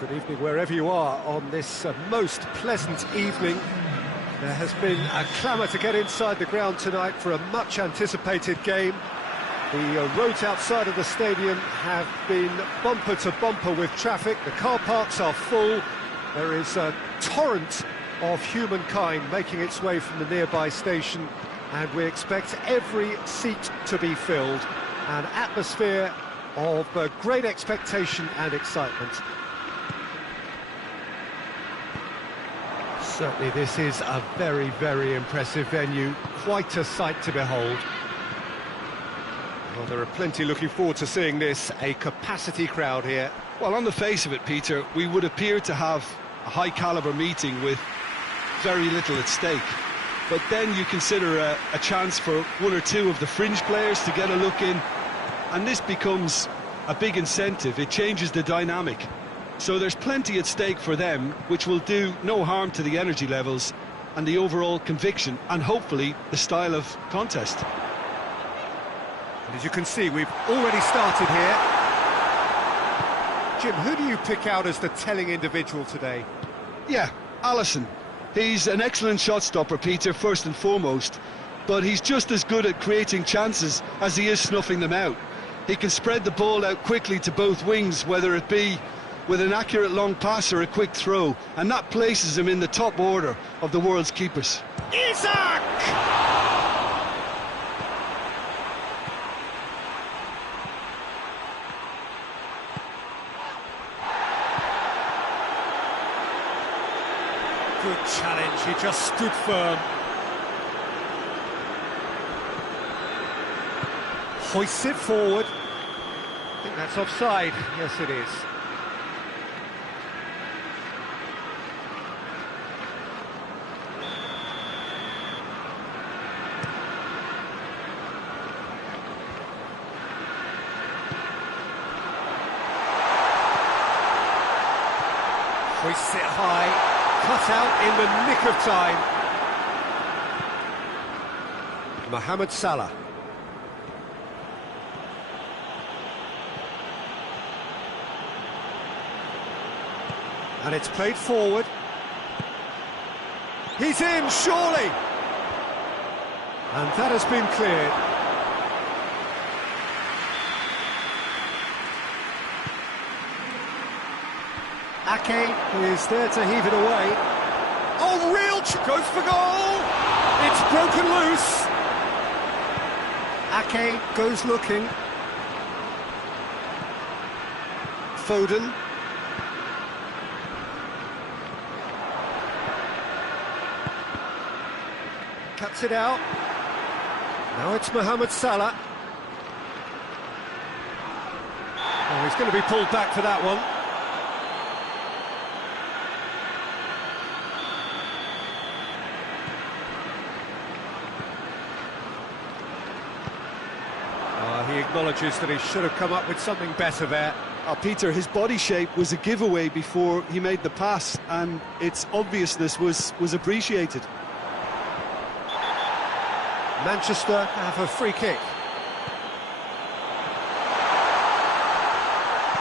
Good evening wherever you are on this most pleasant evening. There has been a clamour to get inside the ground tonight for a much anticipated game. The roads outside of the stadium have been bumper to bumper with traffic. The car parks are full. There is a torrent of humankind making its way from the nearby station, and we expect every seat to be filled. An atmosphere of great expectation and excitement. Certainly this is a very, very impressive venue, quite a sight to behold. Well, there are plenty looking forward to seeing this, a capacity crowd here. Well, on the face of it, Peter, we would appear to have a high-caliber meeting with very little at stake. But then you consider a chance for one or two of the fringe players to get a look in, and this becomes a big incentive. It changes the dynamic. So there's plenty at stake for them, which will do no harm to the energy levels and the overall conviction, and hopefully the style of contest. And as you can see, we've already started here. Jim, who do you pick out as the telling individual today? Yeah, Alisson. He's an excellent shot stopper, Peter, first and foremost, but he's just as good at creating chances as he is snuffing them out. He can spread the ball out quickly to both wings, whether it be with an accurate long pass or a quick throw, and that places him in the top order of the world's keepers. Isak! Good challenge, he just stood firm. Hoists it forward. I think that's offside. Yes, it is. Hoists it high, cut out in the nick of time. Mohamed Salah. And it's played forward. He's in, surely! And that has been cleared. Ake is there to heave it away. Oh, real goes for goal! It's broken loose. Ake goes looking. Foden. Cuts it out. Now it's Mohamed Salah. Oh, he's going to be pulled back for that one. He acknowledges that he should have come up with something better there. Peter, his body shape was a giveaway before he made the pass, and its obviousness was appreciated. Manchester have a free kick.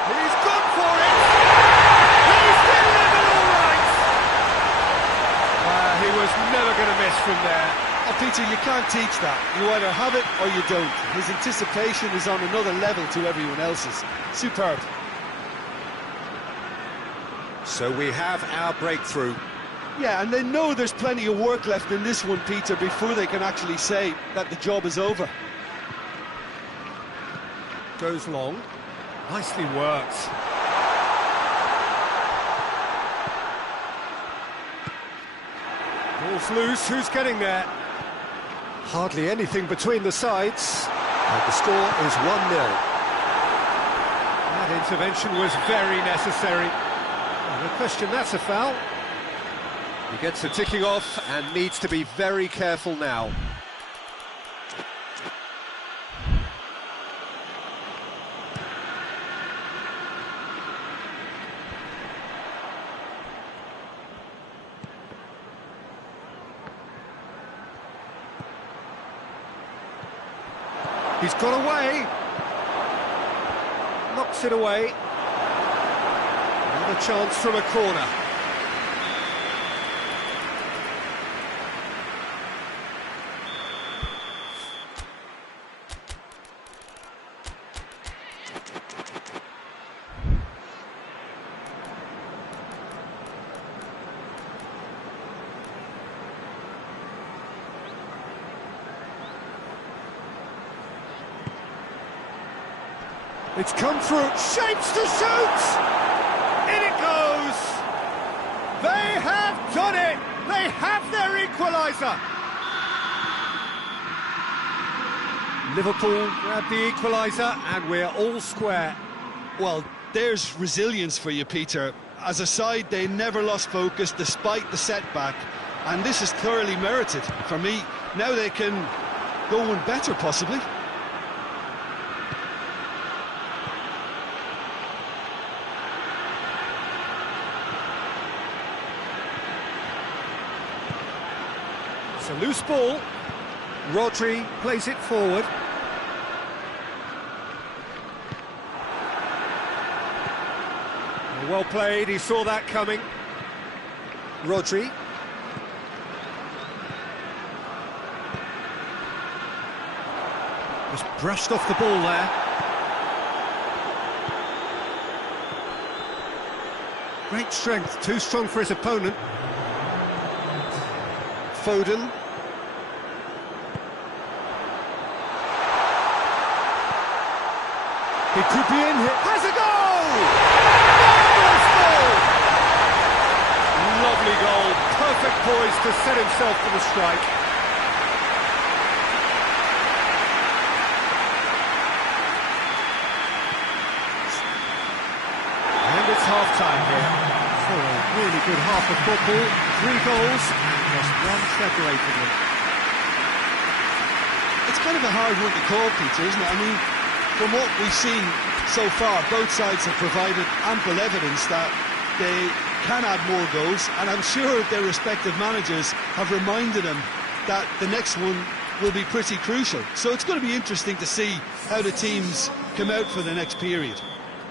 He's gone for it! He's delivered all right! He was never going to miss from there. Oh, Peter, you can't teach that. You either have it or you don't. His anticipation is on another level to everyone else's. Superb. So we have our breakthrough. Yeah, and they know there's plenty of work left in this one, Peter, before they can actually say that the job is over. Goes long. Nicely worked. Ball's loose, who's getting there? Hardly anything between the sides. And the score is 1-0. That intervention was very necessary. No question, that's a foul. He gets the ticking off and needs to be very careful now. He's got away. Knocks it away. Another a chance from a corner. It's come through, shapes to shoot! In it goes! They have done it! They have their equaliser! Liverpool grab the equaliser and we're all square. Well, there's resilience for you, Peter. As a side, they never lost focus despite the setback, and this is thoroughly merited for me. Now they can go one better, possibly. It's a loose ball. Rodri plays it forward. Well played, he saw that coming. Rodri. Just brushed off the ball there. Great strength, too strong for his opponent. Foden. He could be in here. Has a goal! Marvellous goal! Lovely goal. Perfect poise to set himself for the strike. And it's half-time here. So a really good half of football. 3 goals, and just one separating them. It's kind of a hard one to call, Peter, isn't it? I mean, from what we've seen so far, both sides have provided ample evidence that they can add more goals, and I'm sure their respective managers have reminded them that the next one will be pretty crucial. So it's going to be interesting to see how the teams come out for the next period.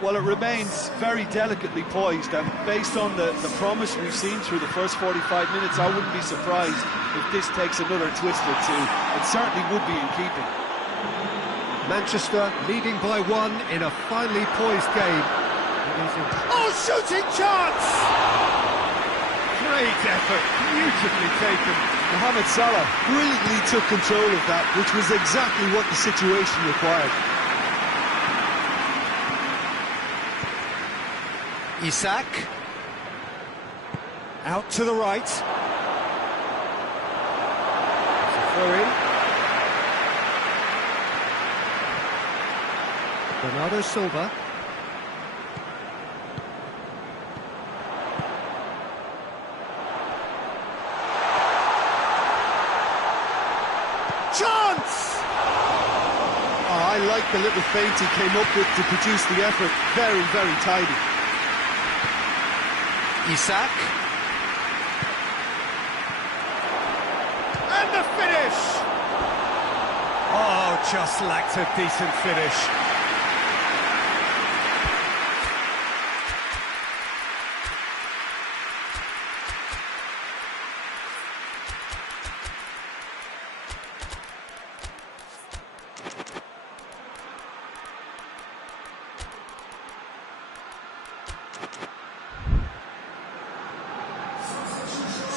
Well, it remains very delicately poised, and based on the promise we've seen through the first 45 minutes, I wouldn't be surprised if this takes another twist or two. It certainly would be in keeping. Manchester leading by 1 in a finely poised game. Oh, shooting chance! Great effort, beautifully taken. Mohamed Salah brilliantly took control of that, which was exactly what the situation required. Isak. Out to the right. Throw in. Bernardo Silva. Chance! Oh, I like the little feint he came up with to produce the effort. Very, very tidy. Isak. And the finish! Oh, just lacked a decent finish.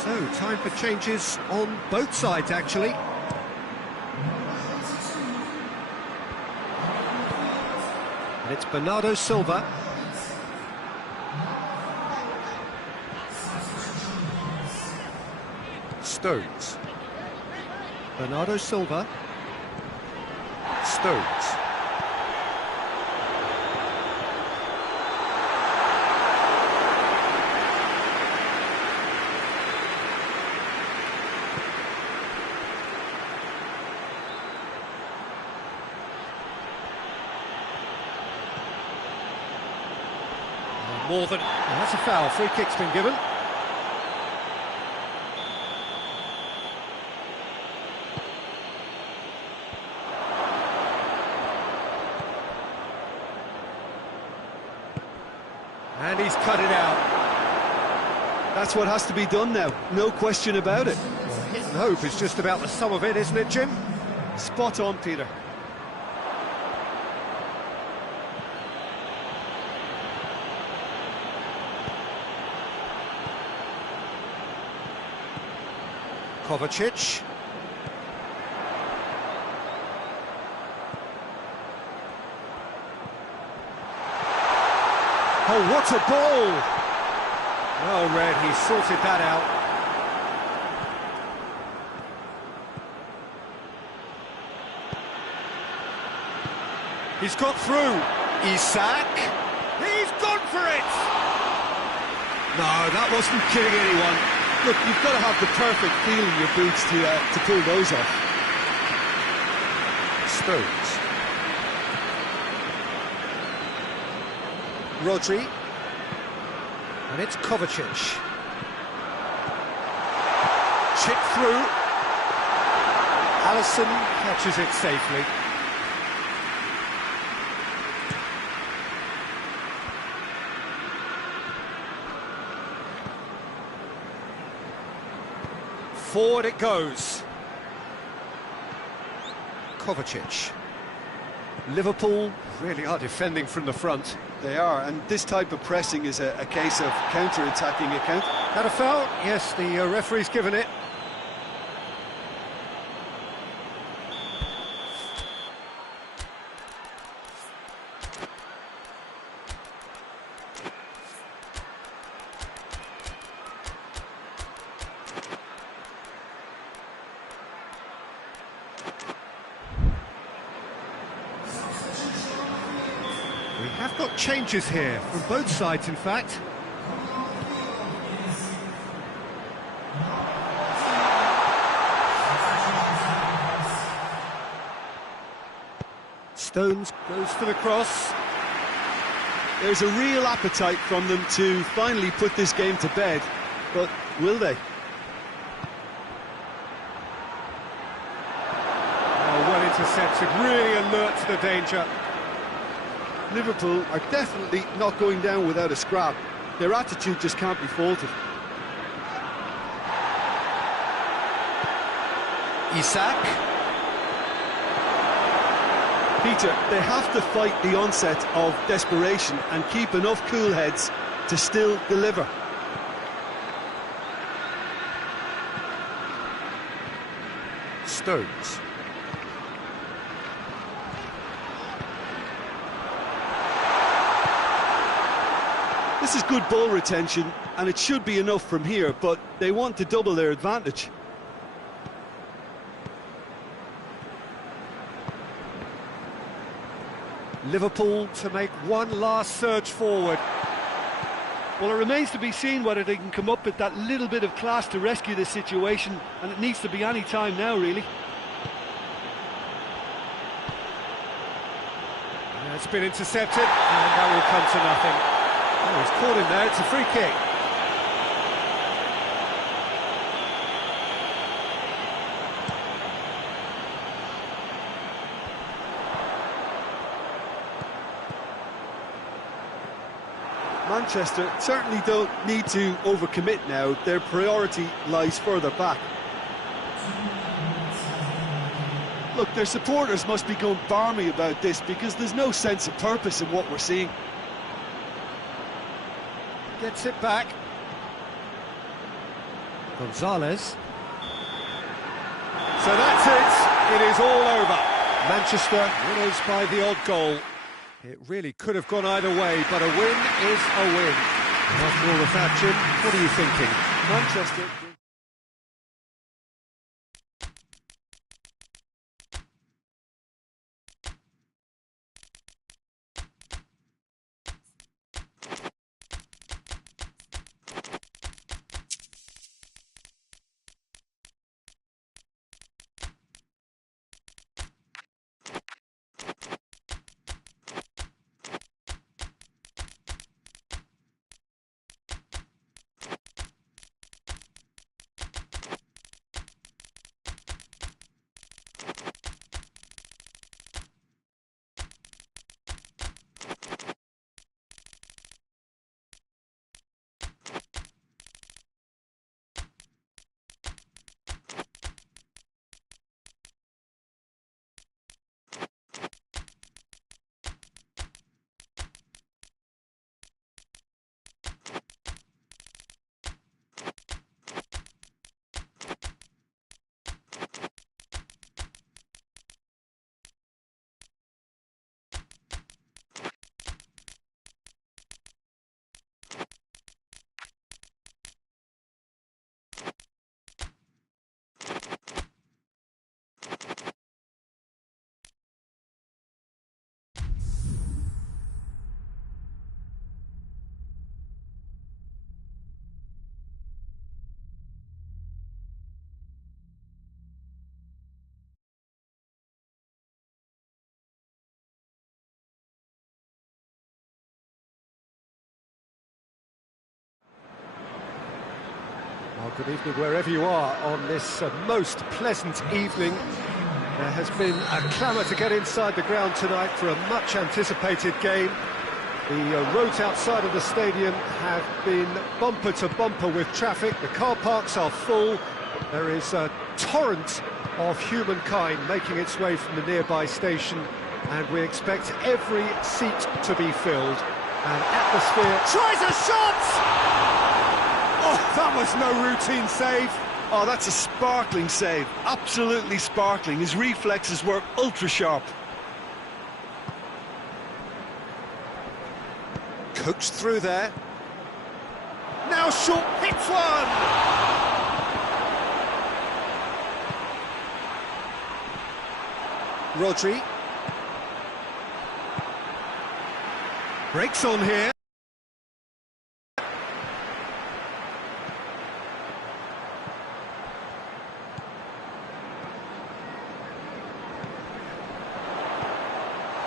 So, time for changes on both sides, actually. And it's Bernardo Silva. Stones. Bernardo Silva. Stones. More than... Oh, that's a foul. Free kick's been given. And he's cut it out. That's what has to be done now, no question about it. Well, hit and hope is just about the sum of it, isn't it, Jim? Spot on, Peter. Kovacic. Oh, what a ball! Well read, he sorted that out. He's got through. Isak. He's gone for it! No, that wasn't kidding anyone. Look, you've got to have the perfect feel in your boots to pull those off. Stones. Rodri. And it's Kovacic. Chip through. Alisson catches it safely. Forward it goes. Kovacic. Liverpool really are defending from the front. They are, and this type of pressing is a case of counter-attacking a counter. Had a foul? Yes, the referee's given it. We have got changes here, from both sides in fact. Stones goes for the cross. There's a real appetite from them to finally put this game to bed, but will they? Oh, well intercepted, really alert to the danger. Liverpool are definitely not going down without a scrap. Their attitude just can't be faulted. Isak. Peter, they have to fight the onset of desperation and keep enough cool heads to still deliver. Stones. This is good ball retention, and it should be enough from here, but they want to double their advantage. Liverpool to make one last surge forward. Well, it remains to be seen whether they can come up with that little bit of class to rescue this situation, and it needs to be any time now, really. And it's been intercepted, and that will come to nothing. Oh, he's caught him there, it's a free kick. Manchester certainly don't need to overcommit now. Their priority lies further back. Look, their supporters must be going barmy about this because there's no sense of purpose in what we're seeing. Gets it back. Gonzalez. So that's it. It is all over. Manchester winners by the odd goal. It really could have gone either way, but a win is a win. After all of that, Jim, what are you thinking? Manchester... Well, good evening wherever you are on this most pleasant evening. There has been a clamour to get inside the ground tonight for a much-anticipated game. The roads outside of the stadium have been bumper to bumper with traffic. The car parks are full. There is a torrent of humankind making its way from the nearby station, and we expect every seat to be filled. And atmosphere tries a shot! Oh, that was no routine save. Oh, that's a sparkling save. Absolutely sparkling. His reflexes were ultra-sharp. Coached through there. Now short, hits one! Rodri. Breaks on here.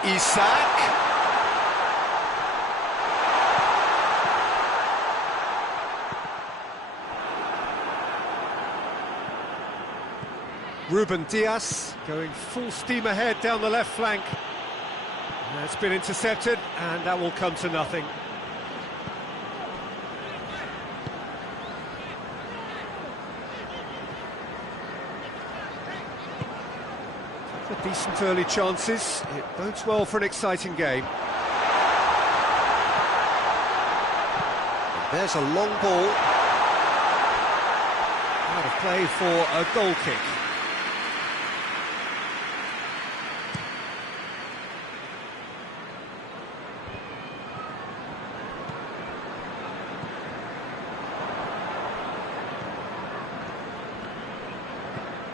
Isak. Ruben Dias going full steam ahead down the left flank. It's been intercepted, and that will come to nothing. Decent early chances. It bodes well for an exciting game. There's a long ball. Out of play for a goal kick.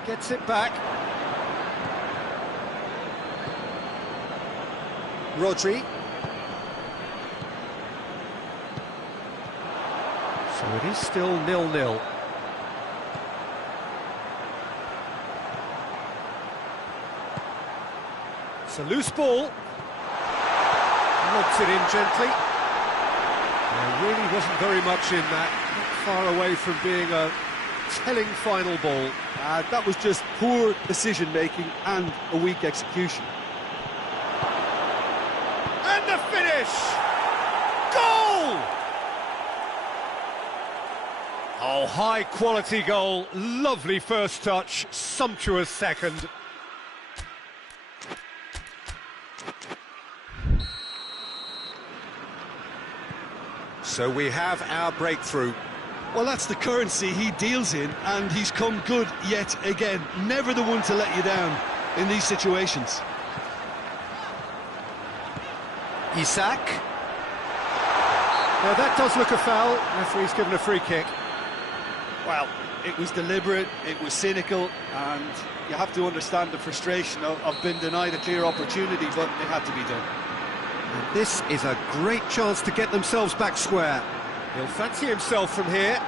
Gets it back. Rodri. So it is still 0-0. It's a loose ball. Lobs it in gently. There really wasn't very much in that. Not far away from being a telling final ball. That was just poor decision-making and a weak execution. And the finish! Goal! Oh, high-quality goal. Lovely first touch, sumptuous second. So we have our breakthrough. Well, that's the currency he deals in, and he's come good yet again. Never the one to let you down in these situations. Isak. Now that does look a foul. Referee's given a free kick. Well, it was deliberate, it was cynical, and you have to understand the frustration of being denied a clear opportunity, but it had to be done. And this is a great chance to get themselves back square. He'll fancy himself from here.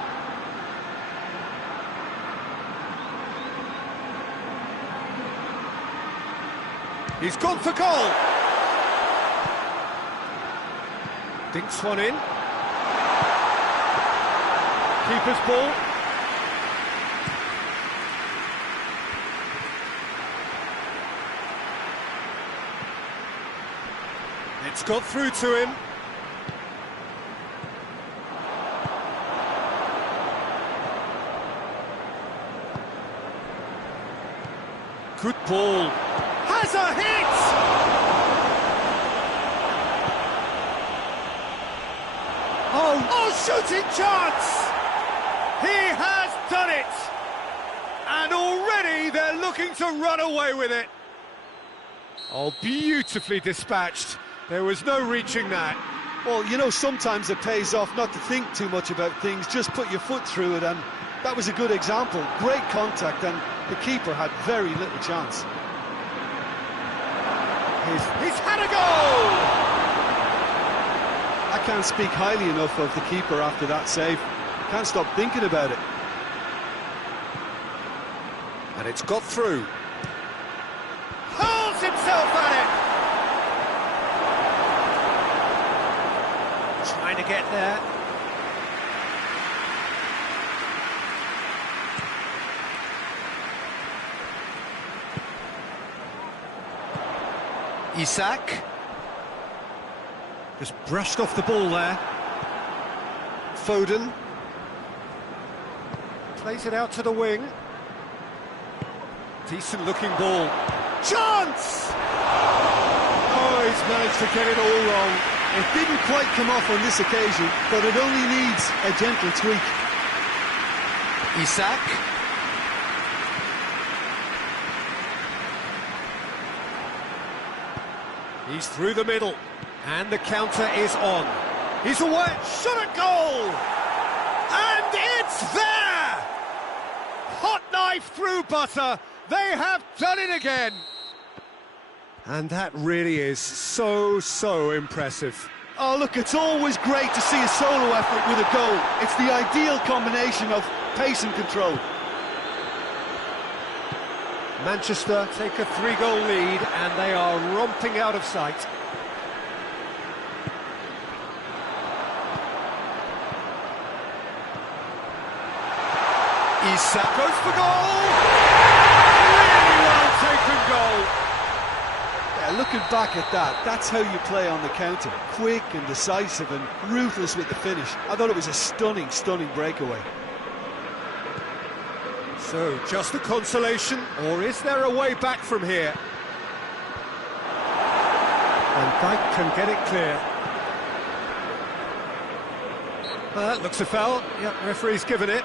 He's gone for goal. Dinks one in. Keeper's ball. It's got through to him. Good ball. Has a hit! Oh, shooting chance! He has done it! And already they're looking to run away with it. Oh, beautifully dispatched. There was no reaching that. Well, you know, sometimes it pays off not to think too much about things, just put your foot through it, and that was a good example. Great contact, and The keeper had very little chance. He's had a goal! I can't speak highly enough of the keeper after that save. Can't stop thinking about it. And it's got through. Hurls himself at it! Trying to get there. Isak. Just brushed off the ball there. Foden. Plays it out to the wing. Decent looking ball. Chance! Oh, he's managed to get it all wrong. It didn't quite come off on this occasion, but it only needs a gentle tweak. Isak. He's through the middle, and the counter is on. He's away, shot at goal! And it's there! Hot knife through butter, they have done it again! And that really is so impressive. Oh, look, it's always great to see a solo effort with a goal. It's the ideal combination of pace and control. Manchester take a 3-goal lead and they are romping out of sight. Isak goes for goal! Really well taken goal! Yeah, looking back at that, that's how you play on the counter. Quick and decisive and ruthless with the finish. I thought it was a stunning breakaway. So, just a consolation, or is there a way back from here? And Dijk can get it clear. That looks a foul. Yep, referee's given it.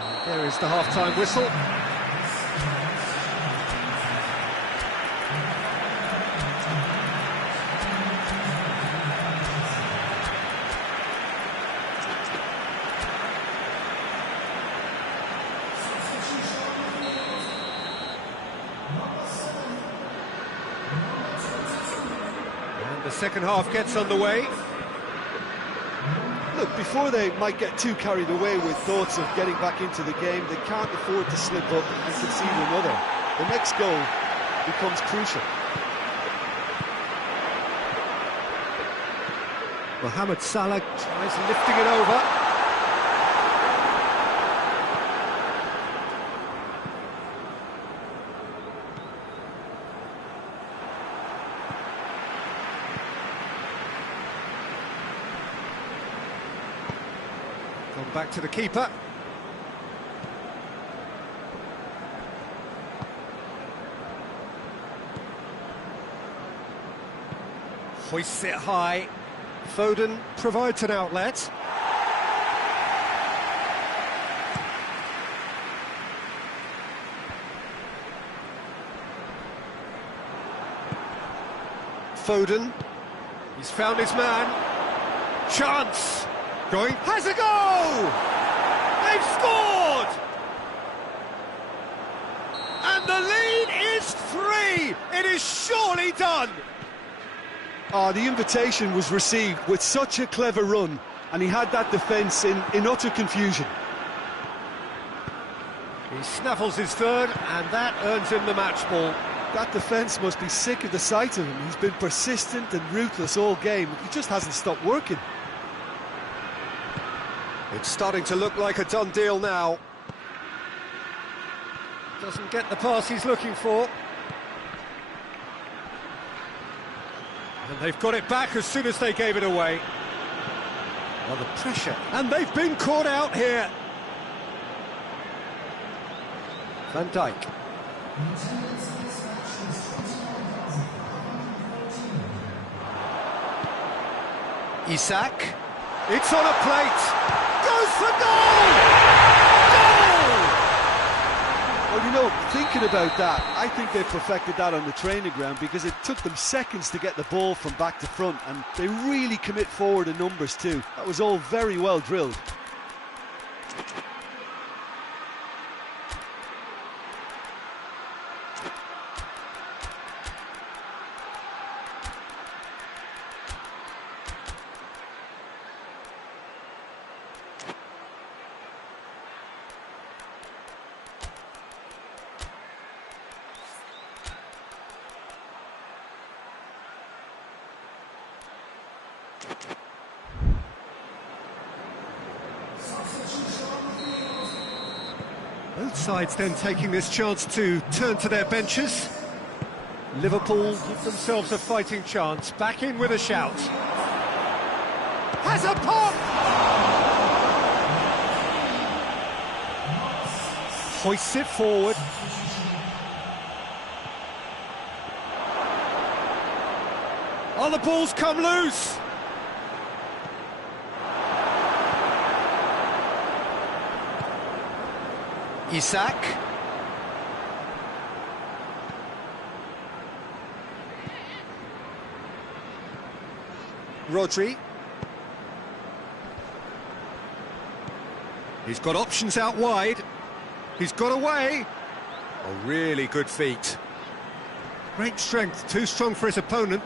And there is the half-time whistle. The second half gets underway. Look, before they might get too carried away with thoughts of getting back into the game, they can't afford to slip up and concede another. The next goal becomes crucial. Mohamed Salah tries lifting it over. Gone back to the keeper. Hoists it high. Foden provides an outlet. Foden. He's found his man. Chance. Going, has a goal! They've scored! And the lead is 3! It is surely done! Oh, the invitation was received with such a clever run, and he had that defence in utter confusion. He snaffles his third, and that earns him the match ball. That defence must be sick of the sight of him. He's been persistent and ruthless all game. He just hasn't stopped working. It's starting to look like a done deal now. Doesn't get the pass he's looking for. And they've got it back as soon as they gave it away. Well, the pressure. And they've been caught out here. Van Dijk. Isak. It's on a plate. Goes for goal! Goal! Well, you know, thinking about that, I think they perfected that on the training ground because it took them seconds to get the ball from back to front, and they really commit forward in numbers too. That was all very well drilled. Both sides then taking this chance to turn to their benches. Liverpool give themselves a fighting chance. Back in with a shout. Has a pop! Hoists it forward. Oh, the ball's come loose! Isak. Rodri. He's got options out wide. He's got away. Oh, really good feet. Great strength, too strong for his opponent.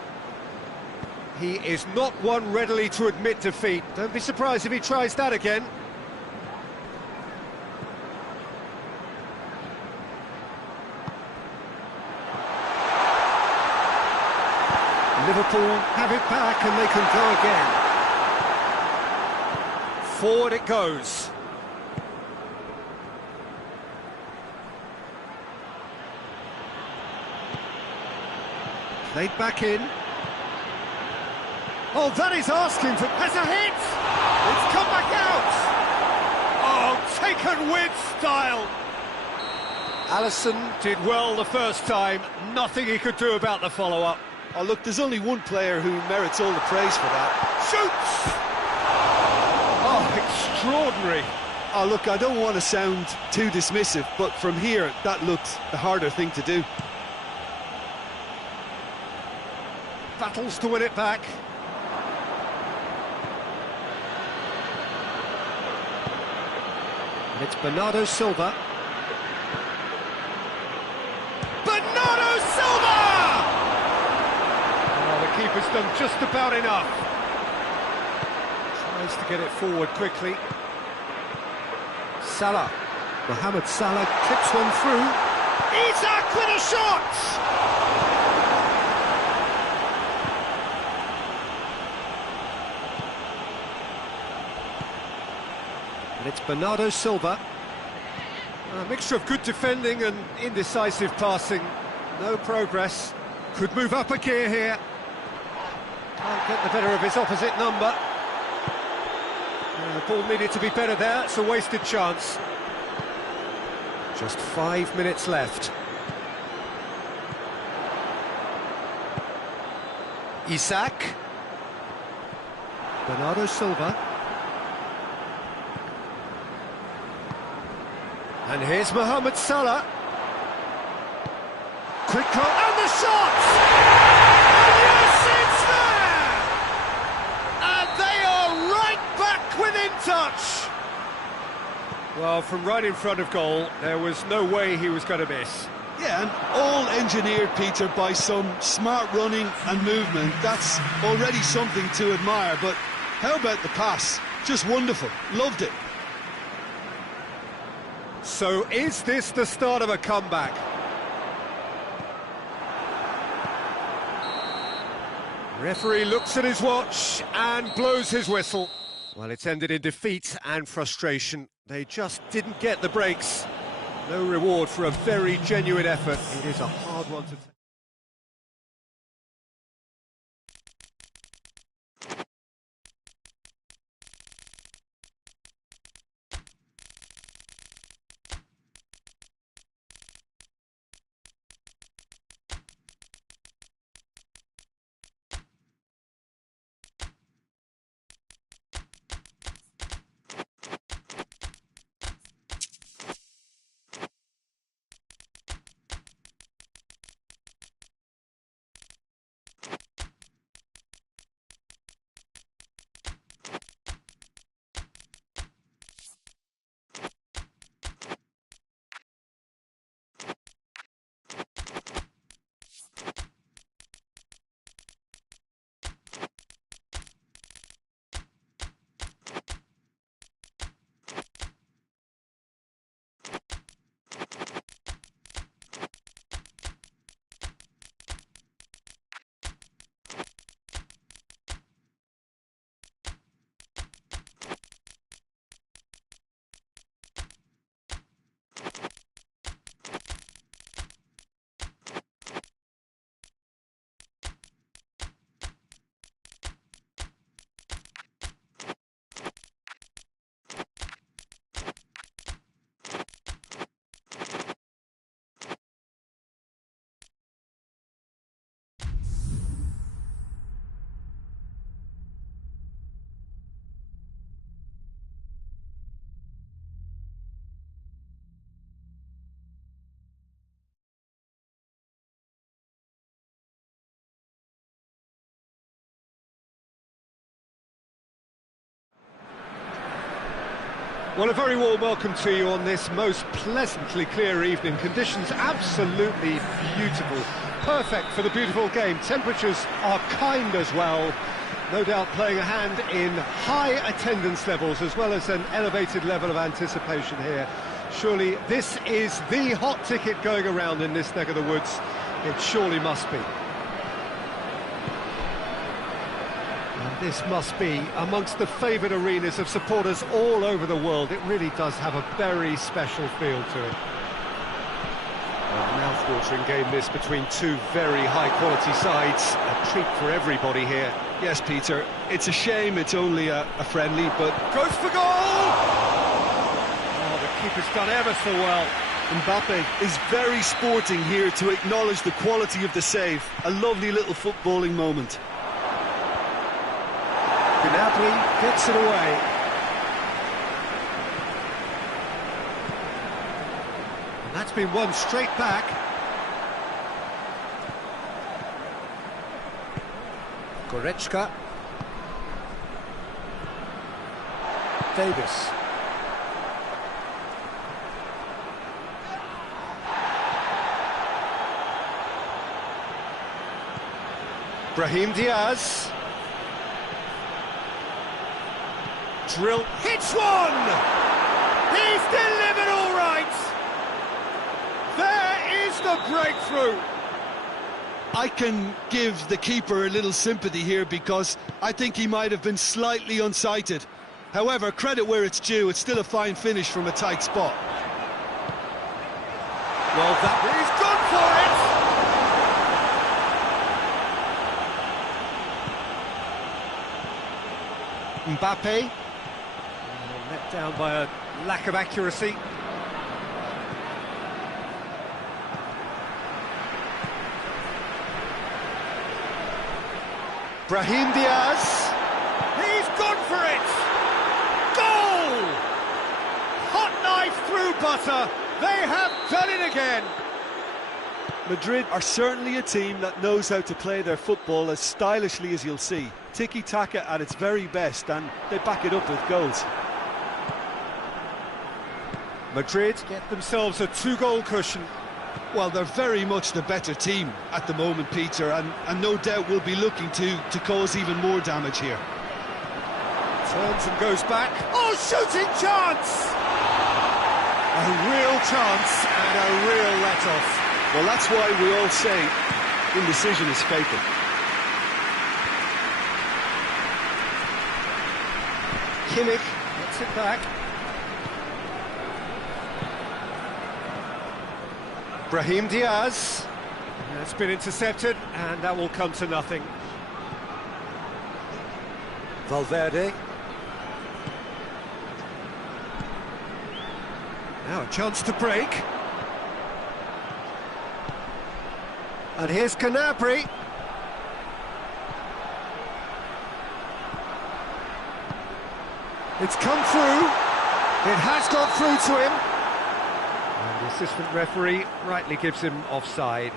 He is not one readily to admit defeat. Don't be surprised if he tries that again. Liverpool have it back and they can go again. Forward it goes. Played back in. Oh, that is asking for... Has a hit! It's come back out! Oh, taken with style! Alisson did well the first time. Nothing he could do about the follow-up. Oh, look, there's only one player who merits all the praise for that. Shoots! Oh, extraordinary. Oh, look, I don't want to sound too dismissive, but from here, that looked the harder thing to do. Battles to win it back. And it's Bernardo Silva. Bernardo Silva! Keeper's done just about enough. Tries to get it forward quickly. Salah. Mohamed Salah clips one through. Isak with a shot! And it's Bernardo Silva. A mixture of good defending and indecisive passing. No progress. Could move up a gear here. Can't get the better of his opposite number. The ball needed to be better there. It's a wasted chance. Just 5 minutes left. Isak. Bernardo Silva. And here's Mohamed Salah. Quick cut, and the shot! And yes, it's there! And they are right back within touch! Well, from right in front of goal, there was no way he was going to miss. Yeah, and all engineered, Peter, by some smart running and movement. That's already something to admire, but how about the pass? Just wonderful. Loved it. So is this the start of a comeback? Referee looks at his watch and blows his whistle. Well, it's ended in defeat and frustration. They just didn't get the breaks. No reward for a very genuine effort. It is a hard one to take. Well, a very warm welcome to you on this most pleasantly clear evening. Conditions absolutely beautiful. Perfect for the beautiful game. Temperatures are kind as well. No doubt playing a hand in high attendance levels as well as an elevated level of anticipation here. Surely this is the hot ticket going around in this neck of the woods. It surely must be. And this must be amongst the favoured arenas of supporters all over the world. It really does have a very special feel to it. A mouth-watering game this between two very high-quality sides. A treat for everybody here. Yes, Peter, it's a shame it's only a friendly, but... Goes for goal! Oh, the keeper's done ever so well. Mbappe is very sporting here to acknowledge the quality of the save. A lovely little footballing moment. Gnabry gets it away. And that's been won straight back. Goretzka. Davis. Brahim Diaz. Drill, hits one! He's delivered all right! There is the breakthrough! I can give the keeper a little sympathy here because I think he might have been slightly unsighted. However, credit where it's due, it's still a fine finish from a tight spot. Well, he's gone for it! Mbappe. Let down by a lack of accuracy. Brahim Diaz. He's gone for it! Goal! Hot knife through butter. They have done it again. Madrid are certainly a team that knows how to play their football as stylishly as you'll see. Tiki-taka at its very best, and they back it up with goals. Madrid get themselves a two-goal cushion. Well, they're very much the better team at the moment, Peter, and no doubt will be looking to cause even more damage here. Turns and goes back. Oh, shooting chance! A real chance and a real let-off. Well, that's why we all say indecision is fatal. Kimmich gets it back. Brahim Diaz. That's been intercepted, and that will come to nothing. Valverde. Now a chance to break. And here's Gnabry. It's come through. It has got through to him. And the assistant referee rightly gives him offside.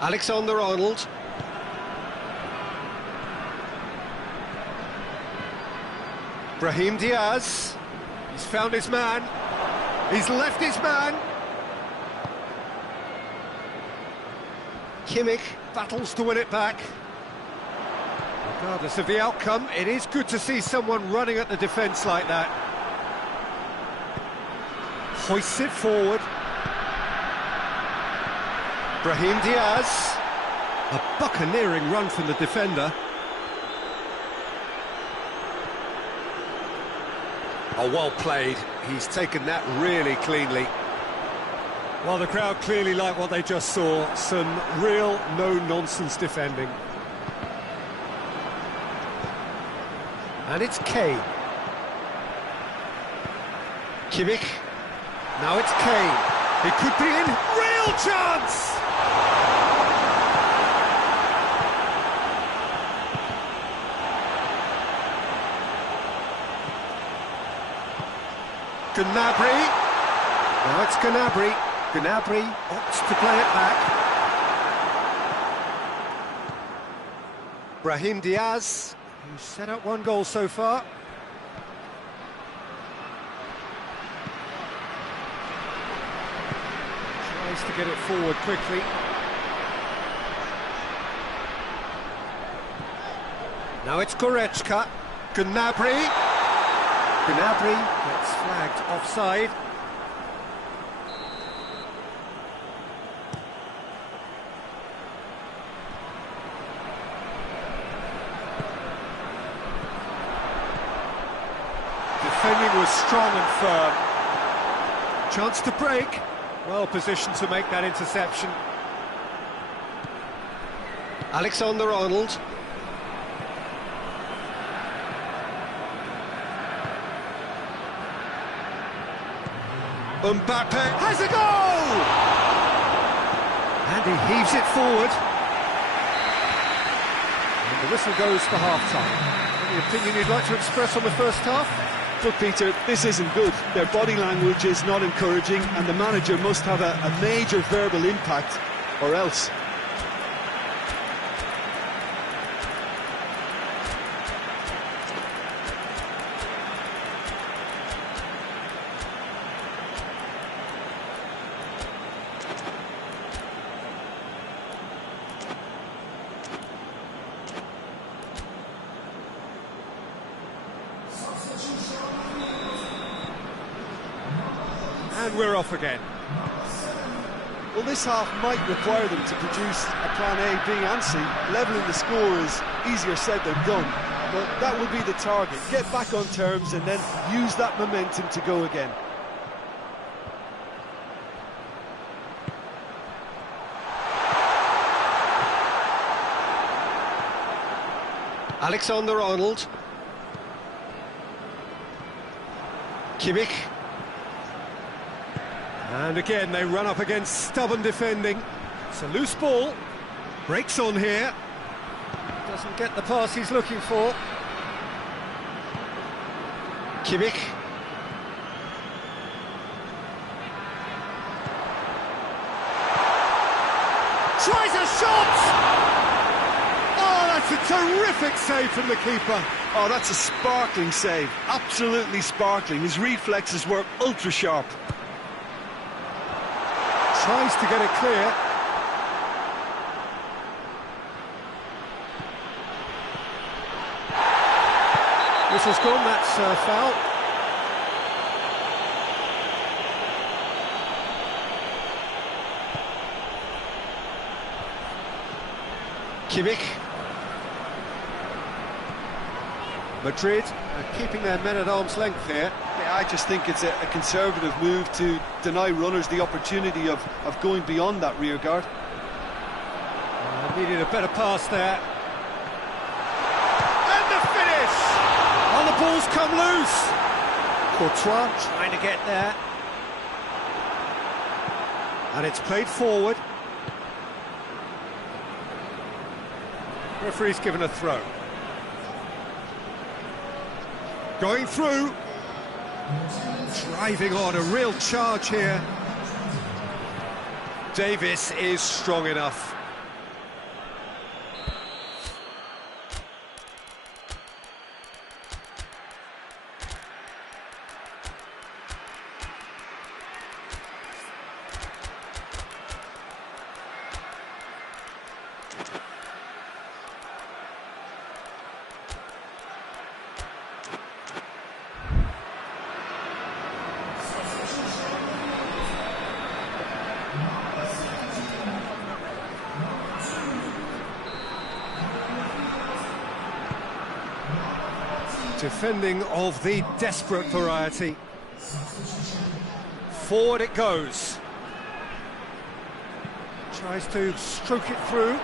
Alexander-Arnold. Brahim Diaz. He's found his man. He's left his man. Kimmich battles to win it back. Regardless of the outcome, it is good to see someone running at the defence like that. Hoists it forward. Brahim Diaz. A buccaneering run from the defender. Oh, well played. He's taken that really cleanly. Well, the crowd clearly like what they just saw. Some real no-nonsense defending. And it's Kane. Kimmich. Now it's Kane. It could be in. Real chance! Gnabry. Now it's Gnabry. Gnabry opts to play it back. Brahim Diaz, who's set up one goal so far. Tries to get it forward quickly. Now it's Goretzka. Gnabry. Gnabry gets flagged offside. Defending was strong and firm. Chance to break. Well positioned to make that interception. Alexander-Arnold. Mbappe has a goal! And he heaves it forward. And the whistle goes for half-time. Any opinion you'd like to express on the first half? Look, Peter, this isn't good. Their body language is not encouraging, and the manager must have a major verbal impact, or else. And we're off again. Well, this half might require them to produce a plan A, B and C. Levelling the score is easier said than done, but that would be the target. Get back on terms and then use that momentum to go again. Alexander-Arnold. Kimmich. And again, they run up against stubborn defending. It's a loose ball. Breaks on here. Doesn't get the pass he's looking for. Kimmich. Tries a shot! Oh, that's a terrific save from the keeper. Oh, that's a sparkling save. Absolutely sparkling. His reflexes were ultra-sharp. Tries to get it clear. Whistle's gone, that's a foul. Kimmich. Madrid keeping their men at arm's length here. Yeah, I just think it's a conservative move to deny runners the opportunity of going beyond that rear guard. Needed a better pass there. And the finish! Oh, the ball's come loose. Courtois trying to get there. And it's played forward. Referee's given a throw. Going through. Driving on, a real charge here. Davis is strong enough. Defending of the desperate variety. Forward it goes. Tries to stroke it through.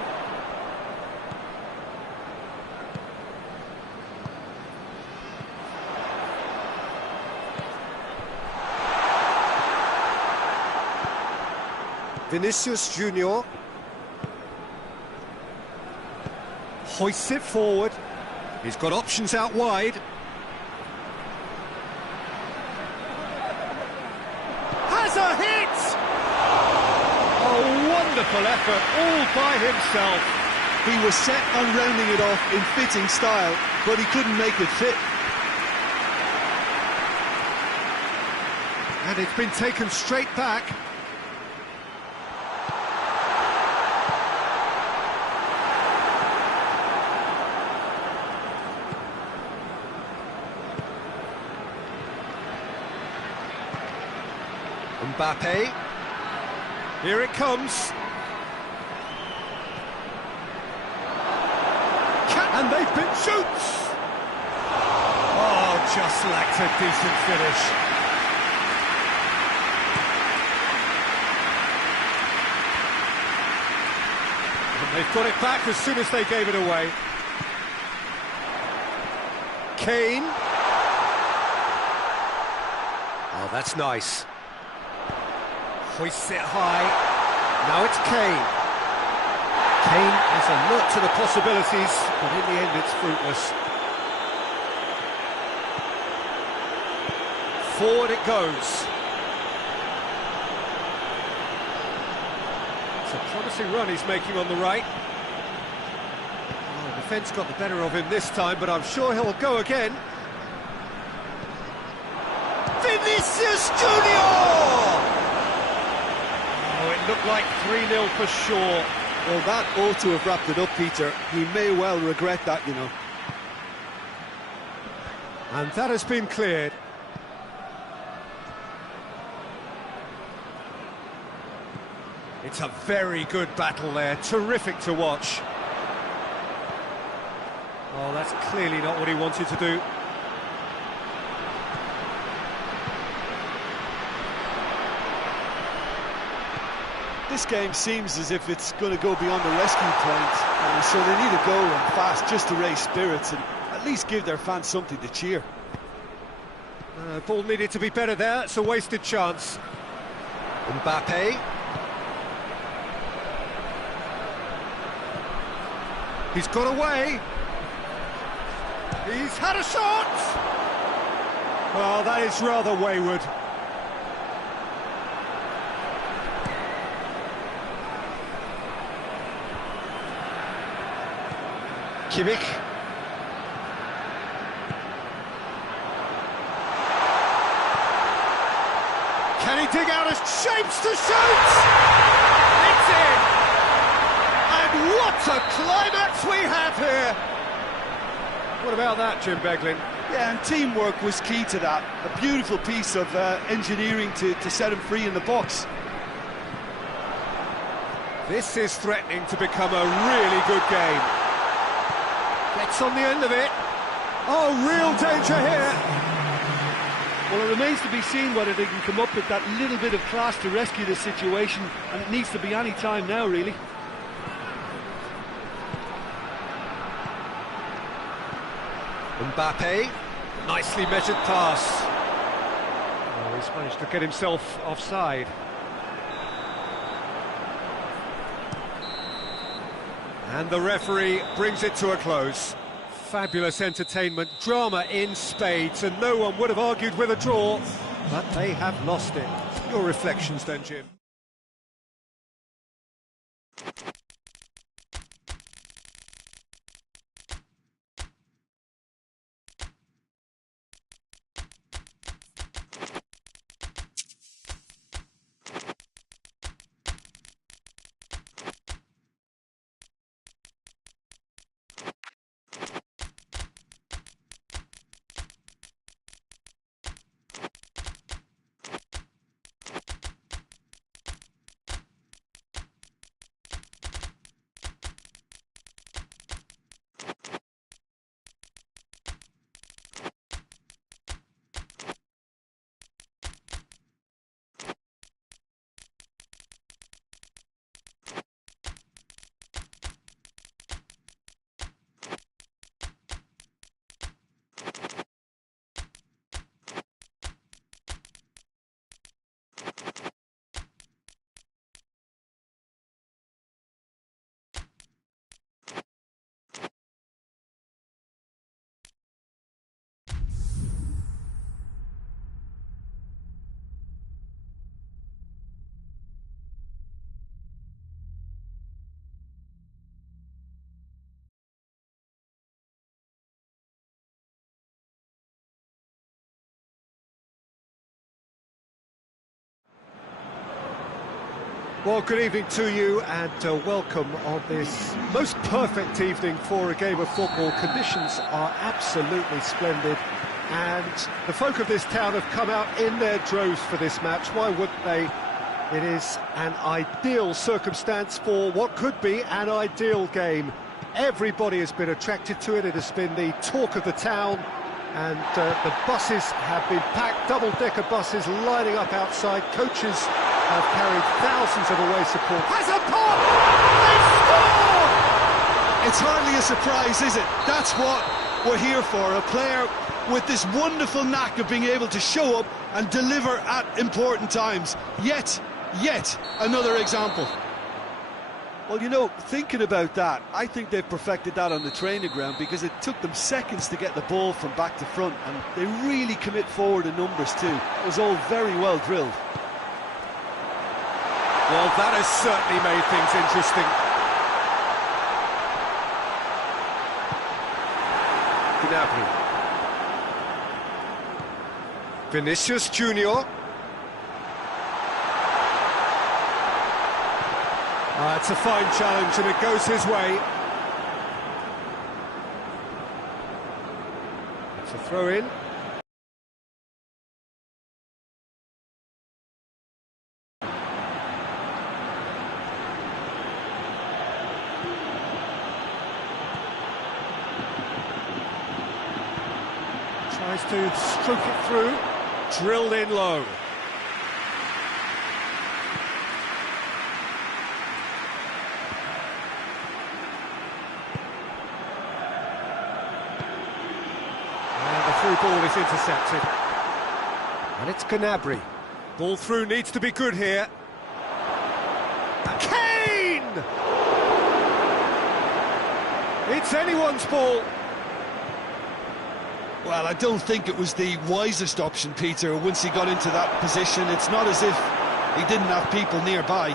Vinicius Junior hoists it forward. He's got options out wide. Has a hit! A wonderful effort all by himself. He was set on rounding it off in fitting style, but he couldn't make it fit. And it's been taken straight back. Mbappe. Here it comes. And they've been shoots. Oh, just lacked a decent finish. And they've got it back as soon as they gave it away. Kane. Oh, that's nice. Hoists it high. Now it's Kane. Kane is alert to the possibilities, but in the end it's fruitless. Forward it goes. It's a promising run he's making on the right. Oh, the defence got the better of him this time, but I'm sure he'll go again. Vinicius Junior! Oh, it looked like 3-0 for sure. Well, that ought to have wrapped it up, Peter. He may well regret that, you know. And that has been cleared. It's a very good battle there, terrific to watch. Oh, that's clearly not what he wanted to do. This game seems as if it's going to go beyond the rescue point, so they need a goal and fast just to raise spirits and at least give their fans something to cheer. Ball needed to be better there, it's a wasted chance. Mbappe. He's got away. He's had a shot! Oh, that is rather wayward. Kimmich. Can he dig out his shapes to shoot? It's in! And what a climax we have here! What about that, Jim Beglin? Yeah, and teamwork was key to that. A beautiful piece of engineering to set him free in the box. This is threatening to become a really good game. Gets on the end of it. Oh, real danger here. Well, it remains to be seen whether they can come up with that little bit of class to rescue the situation, and it needs to be any time now, really. Mbappe, nicely measured pass. Oh, he's managed to get himself offside. And the referee brings it to a close. Fabulous entertainment, drama in spades, and no one would have argued with a draw, but they have lost it. Your reflections then, Jim? Well, good evening to you and welcome on this most perfect evening for a game of football. Conditions are absolutely splendid and the folk of this town have come out in their droves for this match. Why wouldn't they? It is an ideal circumstance for what could be an ideal game. Everybody has been attracted to it. It has been the talk of the town. And the buses have been packed, double-decker buses lining up outside. Coaches have carried thousands of away support. Has a pop! They score! It's hardly a surprise, is it? That's what we're here for. A player with this wonderful knack of being able to show up and deliver at important times. Yet another example. Well, you know, thinking about that, I think they've perfected that on the training ground because it took them seconds to get the ball from back to front, and they really commit forward in numbers too. It was all very well drilled. Well, that has certainly made things interesting. Gnabry. Vinicius Junior. It's a fine challenge and it goes his way. It's a throw-in. Tries to stroke it through, drilled in low. Through ball is intercepted. And it's Gnabry. Ball through needs to be good here. Kane! It's anyone's ball. Well, I don't think it was the wisest option, Peter, once he got into that position. It's not as if he didn't have people nearby.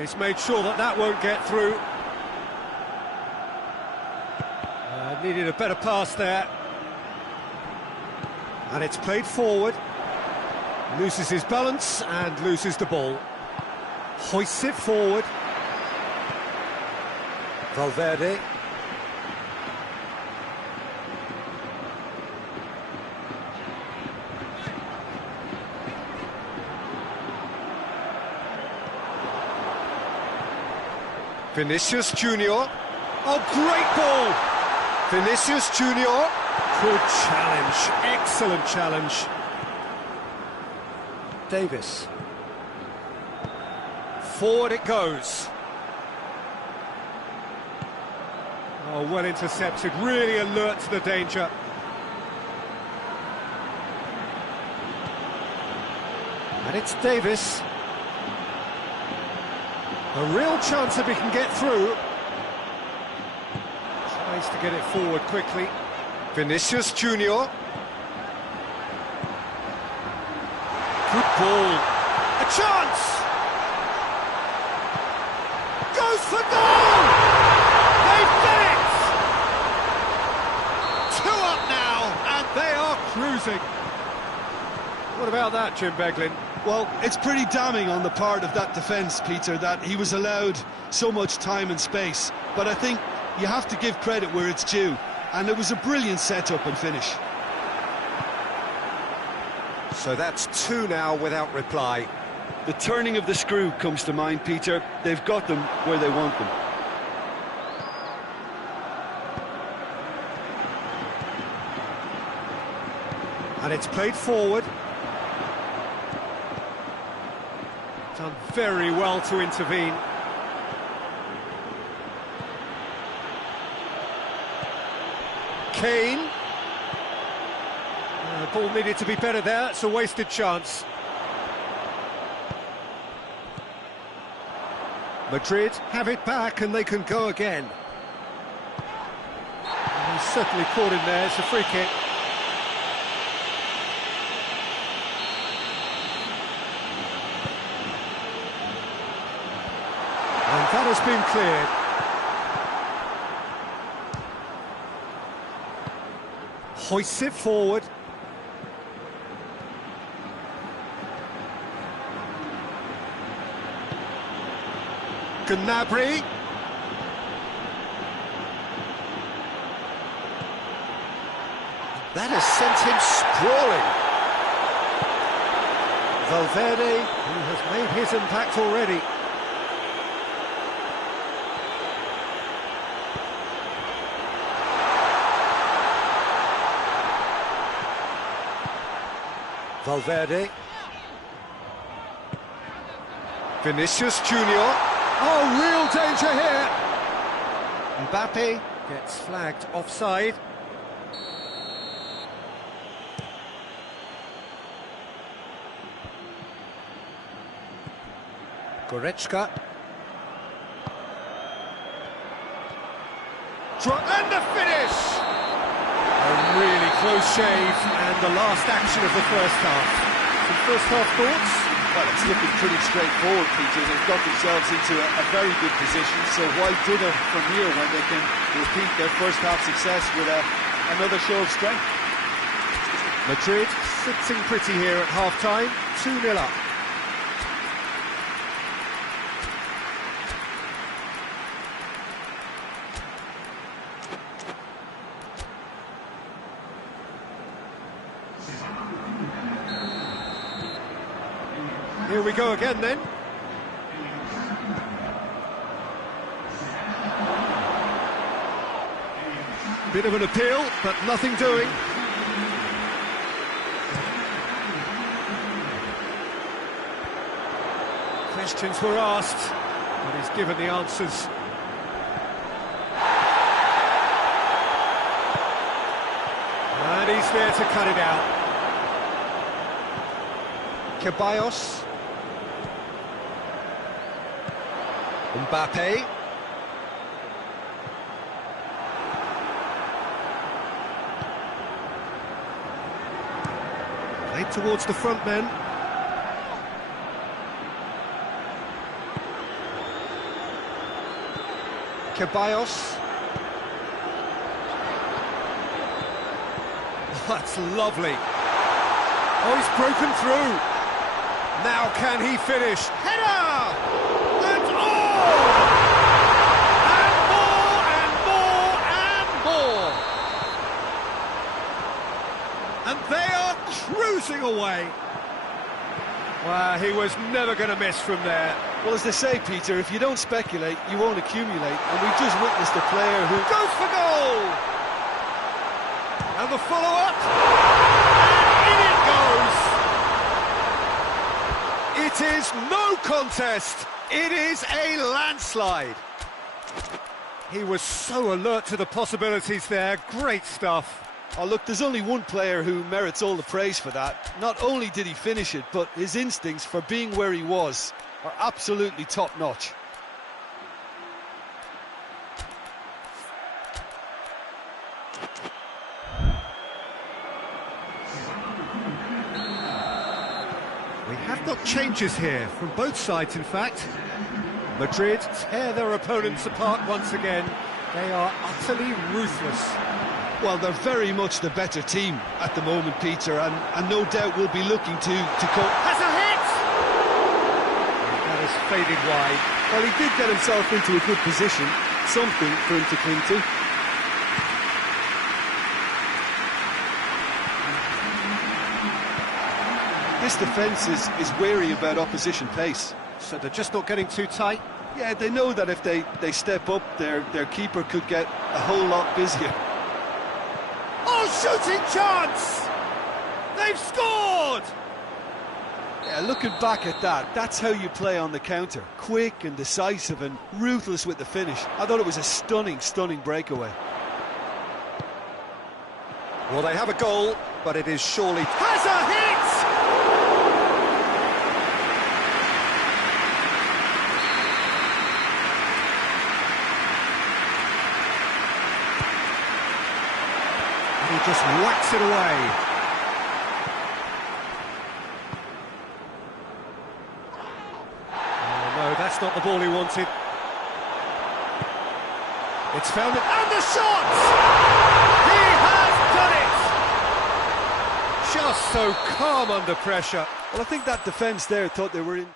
He's made sure that that won't get through. Needed a better pass there. And it's played forward. Loses his balance and loses the ball. Hoists it forward. Valverde. Vinicius Junior. Oh, great ball! Vinicius Junior. Good challenge, excellent challenge. Davis. Forward it goes. Oh, well intercepted, really alert to the danger. And it's Davis. A real chance if he can get through. Tries to get it forward quickly. Vinicius Junior. Good ball. A chance! Goes for goal! They've done it! 2 up now, and they are cruising. What about that, Jim Beglin? Well, it's pretty damning on the part of that defence, Peter, that he was allowed so much time and space. But I think you have to give credit where it's due, and it was a brilliant set-up and finish. So that's 2 now without reply. The turning of the screw comes to mind, Peter. They've got them where they want them. And it's played forward. Done very well to intervene. Kane. The ball needed to be better there. It's a wasted chance. Madrid have it back and they can go again. And he's certainly caught in there. It's a free kick. And that has been cleared. Hoists it forward. Gnabry. That has sent him sprawling. Valverde, who has made his impact already. Valverde. Vinicius Junior. Oh, real danger here. Mbappe gets flagged offside. Goretzka. And the finish! A really close shave, and the last action of the first half. Some first half thoughts? Well, it's looking pretty straightforward, Peter. They've got themselves into a very good position, so why dither from here when they can repeat their first half success with another show of strength? Madrid sitting pretty here at half-time, 2-0 up. Here we go again then. Bit of an appeal, but nothing doing. Questions were asked, but he's given the answers. And he's there to cut it out. Ceballos. Mbappe. Played towards the front men. Ceballos. That's lovely. Oh, he's broken through. Now can he finish? Header! And oh! And more, and more, and more! And they are cruising away. Well, he was never going to miss from there. Well, as they say, Peter, if you don't speculate, you won't accumulate. And we just witnessed a player who goes for goal! And the follow-up, and in it goes! It is no contest, it is a landslide. He was so alert to the possibilities there, great stuff. Oh, look, there's only one player who merits all the praise for that. Not only did he finish it, but his instincts for being where he was are absolutely top-notch. We have got changes here, from both sides in fact. Madrid tear their opponents apart once again. They are utterly ruthless. Well, they're very much the better team at the moment, Peter, and no doubt will be looking to cope. Has a hit! That has faded wide. Well, he did get himself into a good position, something for him to cling to. This defence is wary about opposition pace. So they're just not getting too tight? Yeah, they know that if they step up, their keeper could get a whole lot busier. Oh, shooting chance! They've scored! Yeah, looking back at that, that's how you play on the counter. Quick and decisive and ruthless with the finish. I thought it was a stunning, stunning breakaway. Well, they have a goal, but it is surely... Has a hit! He just whacks it away. Oh no, that's not the ball he wanted. It's found it, and the shot! He has done it! Just so calm under pressure. Well, I think that defence there thought they were in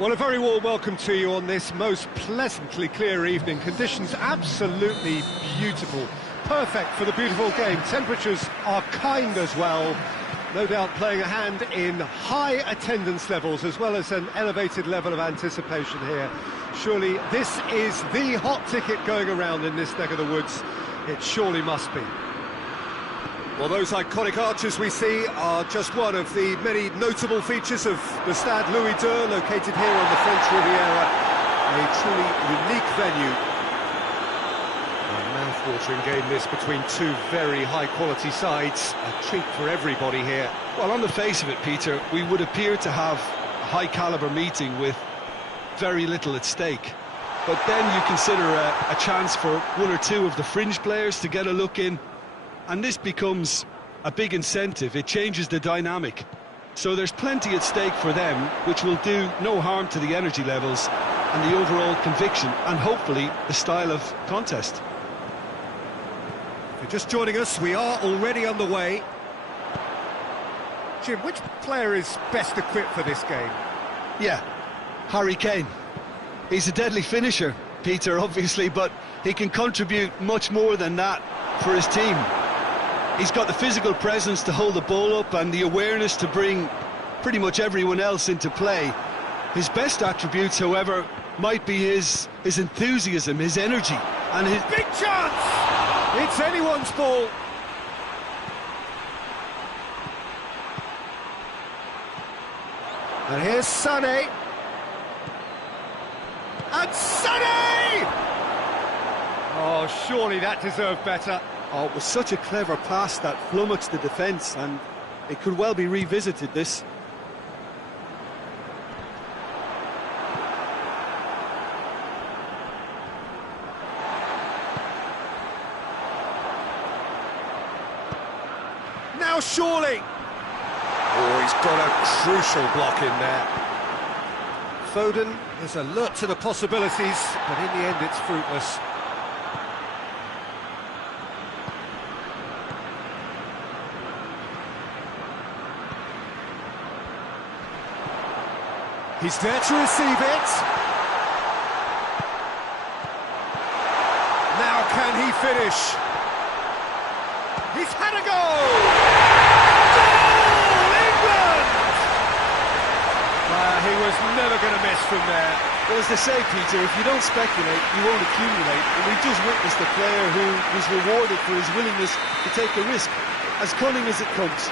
Well, a very warm welcome to you on this most pleasantly clear evening. Conditions absolutely beautiful. Perfect for the beautiful game. Temperatures are kind as well. No doubt playing a hand in high attendance levels as well as an elevated level of anticipation here. Surely this is the hot ticket going around in this neck of the woods. It surely must be. Well, those iconic arches we see are just one of the many notable features of the Stade Louis II, located here on the French Riviera. A truly unique venue. A mouth-watering game this between two very high-quality sides. A treat for everybody here. Well, on the face of it, Peter, we would appear to have a high-caliber meeting with very little at stake. But then you consider a chance for one or two of the fringe players to get a look in, and this becomes a big incentive. It changes the dynamic. So there's plenty at stake for them, which will do no harm to the energy levels and the overall conviction, and hopefully the style of contest. If you're just joining us, we are already underway. Jim, which player is best equipped for this game? Yeah, Harry Kane. He's a deadly finisher, Peter, obviously, but he can contribute much more than that for his team. He's got the physical presence to hold the ball up and the awareness to bring pretty much everyone else into play. His best attributes, however, might be his enthusiasm, his energy, and his... Big chance! It's anyone's ball. And here's Sané. And Sané! Oh, surely that deserved better. Oh, it was such a clever pass that flummoxed the defence, and it could well be revisited, this. Now surely! Oh, he's got a crucial block in there. Foden is alert to the possibilities, but in the end it's fruitless. He's there to receive it. Now can he finish? He's had a goal! Goal! England! He was never going to miss from there. Well, as they say, Peter, if you don't speculate, you won't accumulate. And we've just witnessed a player who was rewarded for his willingness to take a risk, as cunning as it comes.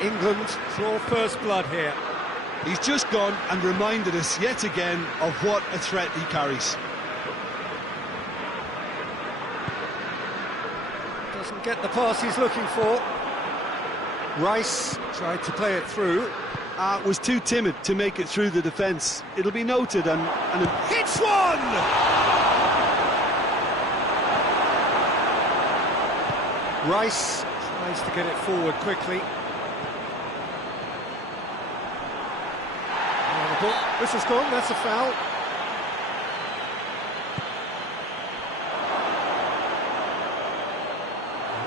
England draw first blood here. He's just gone and reminded us yet again of what a threat he carries. Doesn't get the pass he's looking for. Rice tried to play it through. Was too timid to make it through the defence. It'll be noted and hits one! Rice tries to get it forward quickly. This has gone, that's a foul.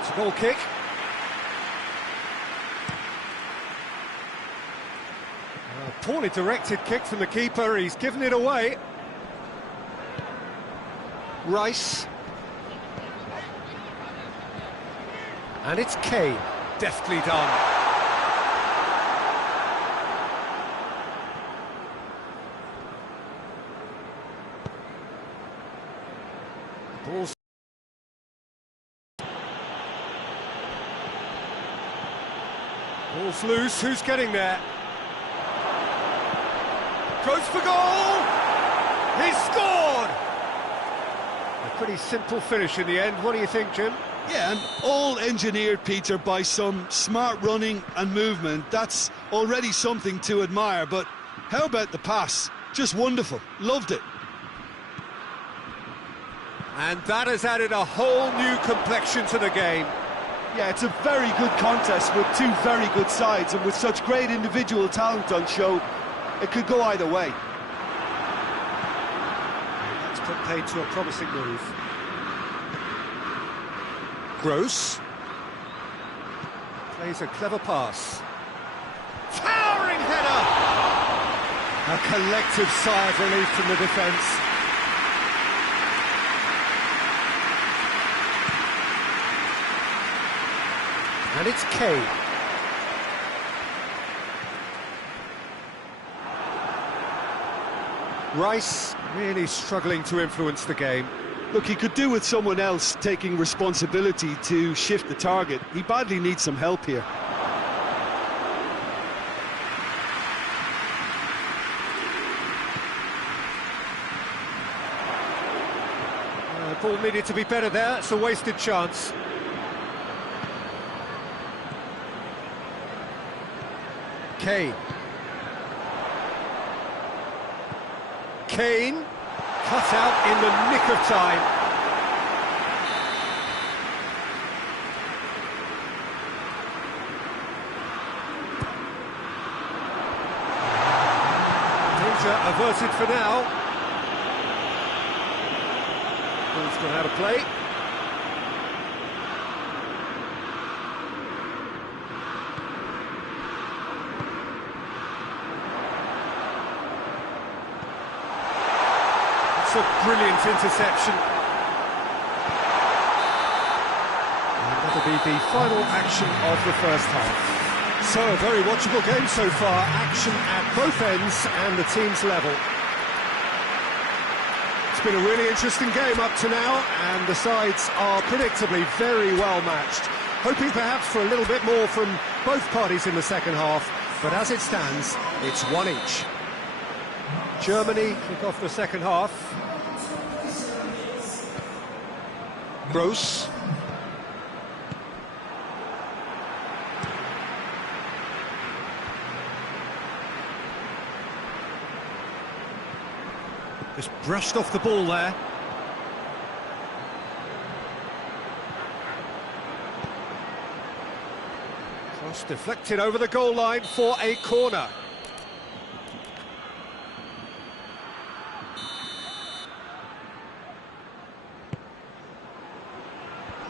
It's a goal kick. A poorly directed kick from the keeper, he's given it away. Rice. And it's Kane, deftly done. Ball's loose, who's getting there? Goes for goal! He's scored! A pretty simple finish in the end, what do you think, Jim? Yeah, and all engineered, Peter, by some smart running and movement. That's already something to admire, but how about the pass? Just wonderful, loved it. And that has added a whole new complexion to the game. Yeah, it's a very good contest with two very good sides, and with such great individual talent on show, it could go either way. That's put paid to a promising move. Gross plays a clever pass. Towering header! A collective sigh of relief from the defence. And it's Kane. Rice really struggling to influence the game. Look, he could do with someone else taking responsibility to shift the target. He badly needs some help here. The ball needed to be better there. It's a wasted chance. Kane. Kane, cut out in the nick of time. Danger averted for now. Ball's gone out of play. A brilliant interception. And that'll be the final action of the first half. So, a very watchable game so far. Action at both ends and the team's level. It's been a really interesting game up to now, and the sides are predictably very well matched. Hoping perhaps for a little bit more from both parties in the second half, but as it stands, it's one each. Germany kick off the second half. Gross. Just brushed off the ball there. Cross deflected over the goal line for a corner.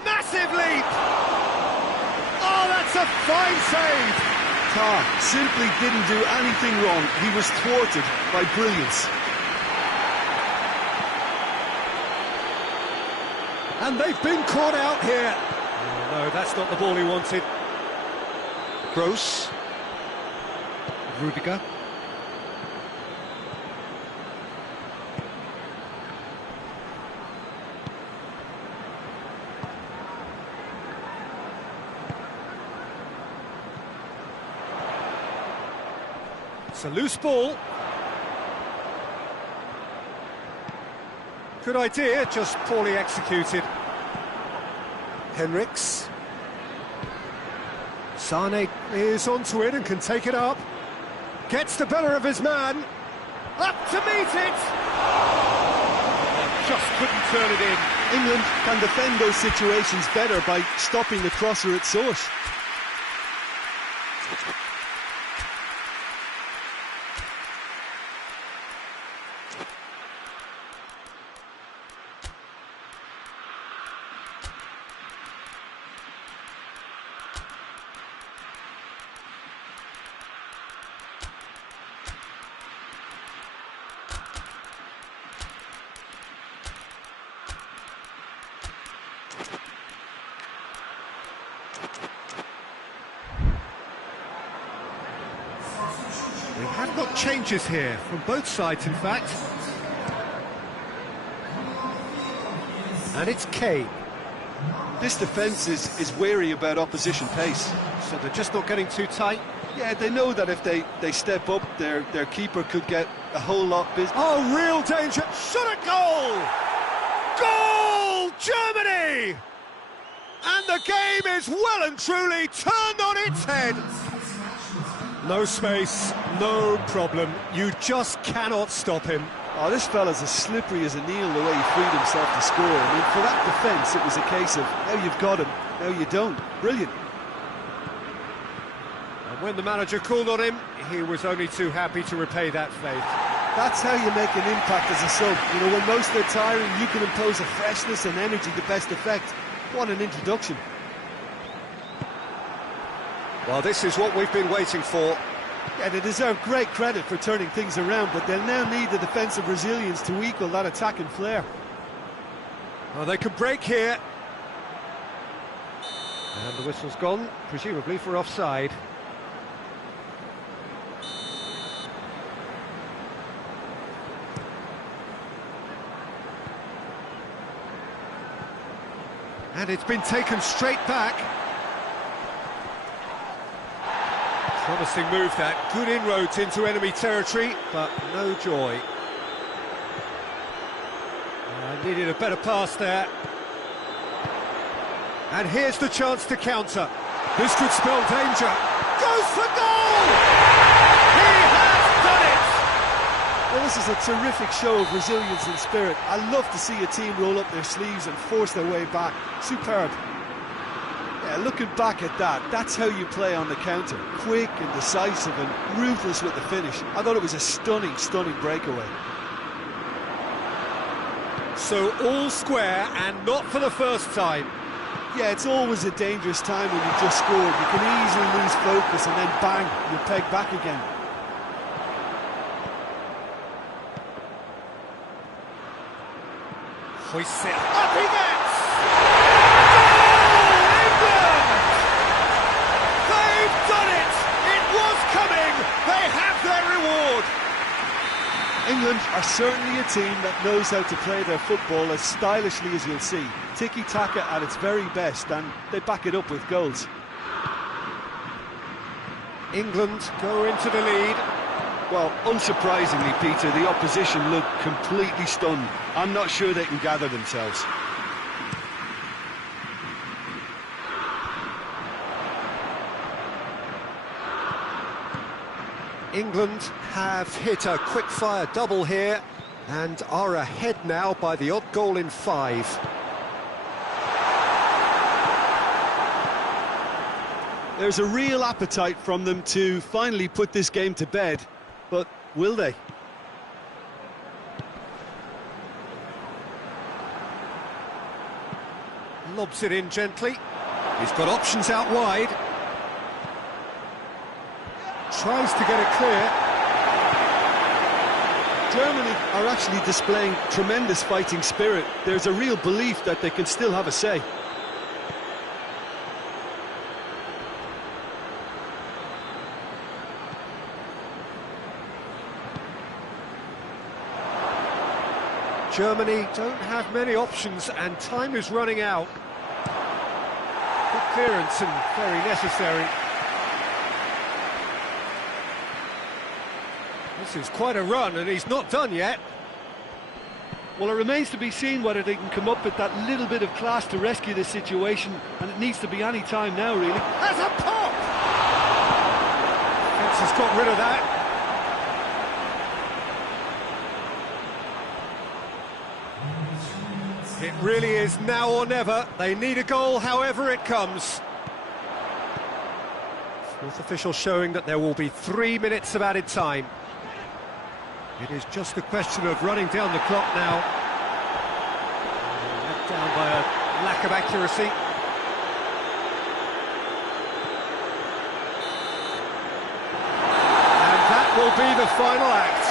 Massive leap! Oh, that's a fine save! Ta simply didn't do anything wrong. He was thwarted by brilliance. And they've been caught out here. Oh, no, that's not the ball he wanted. Gross. Rudiger. It's a loose ball. Good idea, just poorly executed. Henriks. Sane is onto it and can take it up. Gets the better of his man. Up to meet it! Just couldn't turn it in. England can defend those situations better by stopping the crosser at source. We have got changes here, from both sides in fact. And it's Kane. This defence is wary about opposition pace. So they're just not getting too tight. Yeah, they know that if they step up, their keeper could get a whole lot busy. Oh, real danger! Shot at goal! Goal! Germany! And the game is well and truly turned on its head. No space, no problem. You just cannot stop him. Oh, this fella's as slippery as a needle the way he freed himself to score. I mean, for that defence, it was a case of now you've got him, now you don't. Brilliant. And when the manager called on him, he was only too happy to repay that faith. That's how you make an impact as a sub. You know, when most are tiring, you can impose a freshness and energy to best effect. What an introduction. Well, this is what we've been waiting for. Yeah, they deserve great credit for turning things around, but they'll now need the defensive resilience to equal that attacking flair. Well, they could break here. And the whistle's gone, presumably for offside. And it's been taken straight back. Promising move that, good inroads into enemy territory, but no joy. Needed a better pass there. And here's the chance to counter. This could spell danger. Goes for goal! He has done it! Well, this is a terrific show of resilience and spirit. I love to see a team roll up their sleeves and force their way back. Superb. Yeah, looking back at that, that's how you play on the counter. Quick and decisive and ruthless with the finish. I thought it was a stunning, stunning breakaway. So all square, and not for the first time. Yeah, it's always a dangerous time when you've just scored. You can easily lose focus and then bang, you're pegged back again. Hoists it up, he gets! They've done it! It was coming! They have their reward! England are certainly a team that knows how to play their football as stylishly as you'll see. Tiki-taka at its very best, and they back it up with goals. England go into the lead. Well, unsurprisingly, Peter, the opposition look completely stunned. I'm not sure they can gather themselves. England have hit a quick-fire double here and are ahead now by the odd goal in 5. There's a real appetite from them to finally put this game to bed, but will they? Lobs it in gently. He's got options out wide. Tries to get it clear. Germany are actually displaying tremendous fighting spirit. There's a real belief that they can still have a say. Germany don't have many options and time is running out. Good clearance and very necessary. This is quite a run and he's not done yet. Well, it remains to be seen whether they can come up with that little bit of class to rescue this situation, and it needs to be any time now, really. Has a pop! Fence has got rid of that. It really is now or never. They need a goal however it comes. Fourth official showing that there will be 3 minutes of added time. It is just a question of running down the clock now. Let down by a lack of accuracy. And that will be the final act.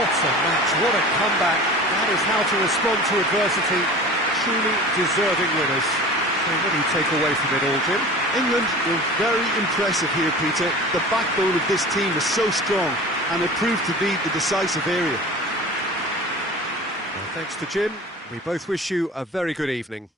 What a match, what a comeback. That is how to respond to adversity. Truly deserving winners. So what do you take away from it all, Jim? England were very impressive here, Peter. The backbone of this team is so strong, and it proved to be the decisive area. Well, thanks to Jim. We both wish you a very good evening.